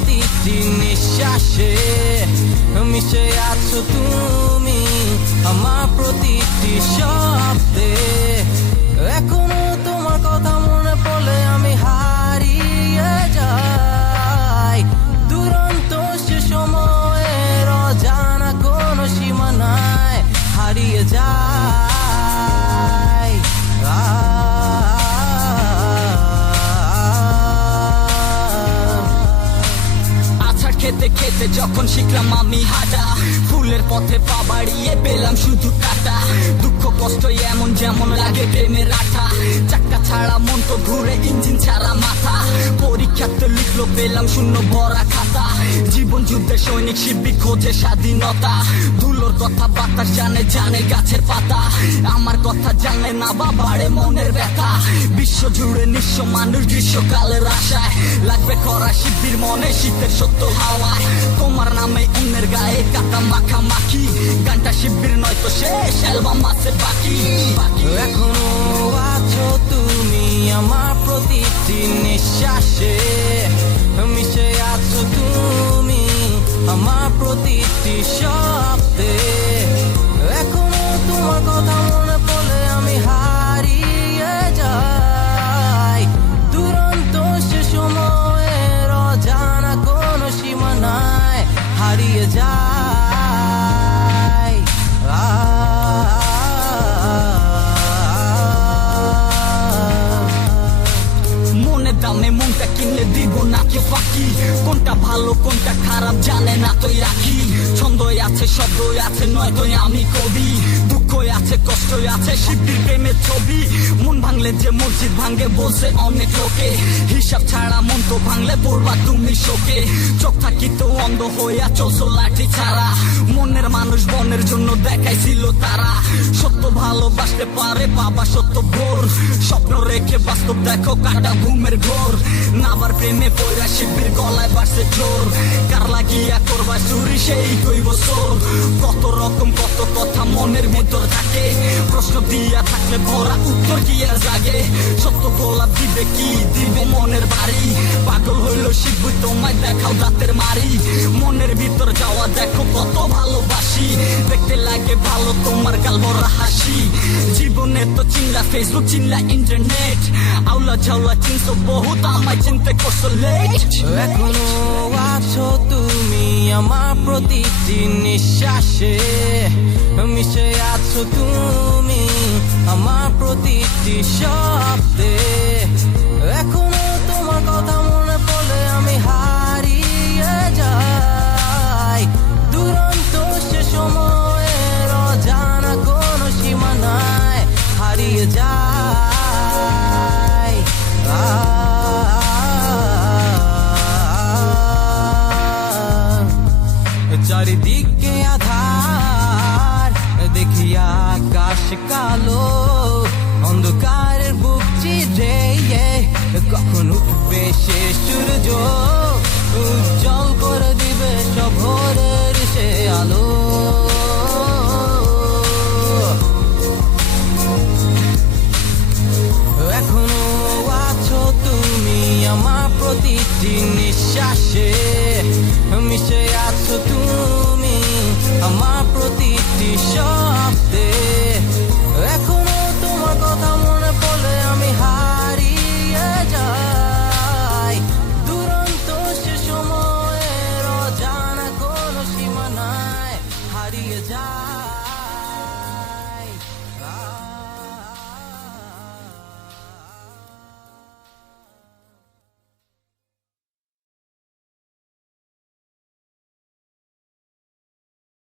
প্রতিটি নিঃশ্বাসে মিশে আছো তুমি, আমার প্রতিটি শব্দে। এখনো তোমার কথা মনে পড়লে আমি হারিয়ে যাই, দুরন্ত সে সময়ের অজানা কোনো সীমানায় হারিয়ে যাই। আছাড় খেতে খেতে যখন শিখলাম আমি হাঁটা, ফুলের পথে পা বাড়িয়ে পেলাম শুধু কাটা। দুঃখ কষ্ট এমন যেমন লাগে প্রেমের আঠা, চাক্কা ছাড়া মন তো ঘুরে ইঞ্জিন ছাড়া মাথা। পরীক্ষাতে লিখলো পেলাম শূন্য ভরা খাতা, জীবন যুদ্ধের সৈনিক শিবির খোঁজে স্বাধীনতা। ধুলোর কথা বাতাস জানে, জানে গাছের পাতা, আমার কথা জানে না বা বাড়ে মনের ব্যথা। বিশ্ব জুড়ে নিঃস্ব মানুষ গ্রীষ্মকালের আশায়, লাগবে খরা শিবির মনে শীতের সত্য হাওয়ায়। তোমার নামে অন্যের গায়ে কাটা মাখামাখি, গানটা শিবির নয় তো শেষ অ্যালবাম আছে বাকি। এখনো আছো তুমি আমার প্রতিটি নিঃশ্বাসে, মিশে আছো তুমি আমার প্রতিটি শব্দে। এখনো তোমার কথা মনে পড়লে আমি হারিয়ে যাই, দুরন্ত সে সময়ের অজানা কোনো সীমানায় হারিয়ে যাই। মনের দামে মনটা কিনলে দিব নাকি ফাঁকি, কোনটা ভালো কোনটা খারাপ জানে না তোই রাখি। ছন্দ আছে শব্দ আছে নয়তো আমি কবি, দুঃখ আছে কষ্ট আছে শিবির প্রেমের ছবি। মন ভাঙলে যে মসজিদ ভাঙে বলছে অনেক লোকে, হিসাব ছাড়া মন তো ভাঙলে পড়বা তুমি শোকে। চোখ থাকি তো অন্ধ হইয়া চলছো লাঠি ছাড়া, মনের মানুষ বনের জন্য দেখাইছিল তারা। সত্য ভালোবাসতে পারে বাবা সত্য ভোর, স্বপ্ন রেখে বাস্তব দেখো কাটা ঘুমের ঘোর। নাবার প্রেমে পয়রা শিবির গলায় বাড়ছে জোর, কার লাগিয়া করবা চুরি সেই কই বছর। কত রকম কত কথা মনের ভিতর থাকে, প্রশ্ন দিয়া থাকলে ভরা উত্তর কি আর জাগে। সত্য গোলাপ দিবে কি দিবে মনের বাড়ি, পাগল হইল শিখবো তোমায় দেখাও দাঁতের মারি। মনের ভিতর যাওয়া দেখো কত ভালোবাসি, দেখতে লাগে ভালো তোমার গাল ভরা হাসি। জীবনে তো চিনলা ফেসবুক চিনলা ইন্টারনেট, আউলা ঝাউলা চিনছো বহুত আমায় চিনতে করছো লেট। এখনো আছো তুমি আমার প্রতিটি নিঃশ্বাসে, মিশে আছো তুমি আমার প্রতিটি শব্দে। এখনো তোমার কথা মনে পড়লে আমি হারিয়ে যাই, দুরন্ত সে সময়ের অজানা কোনো সীমানায় হারিয়ে যাই। চারিদিকে আধার দেখি আকাশ কালো, অন্ধকারের বুক চিরে কখন উঠবে সে সূর্য, উজ্জ্বল করে দিবে সব ভোরের সে আলো। এখনো আছো তুমি আমার প্রতিটি নিঃশ্বাসে, মিশে আছো তুমি আমার প্রতিটি শব্দে।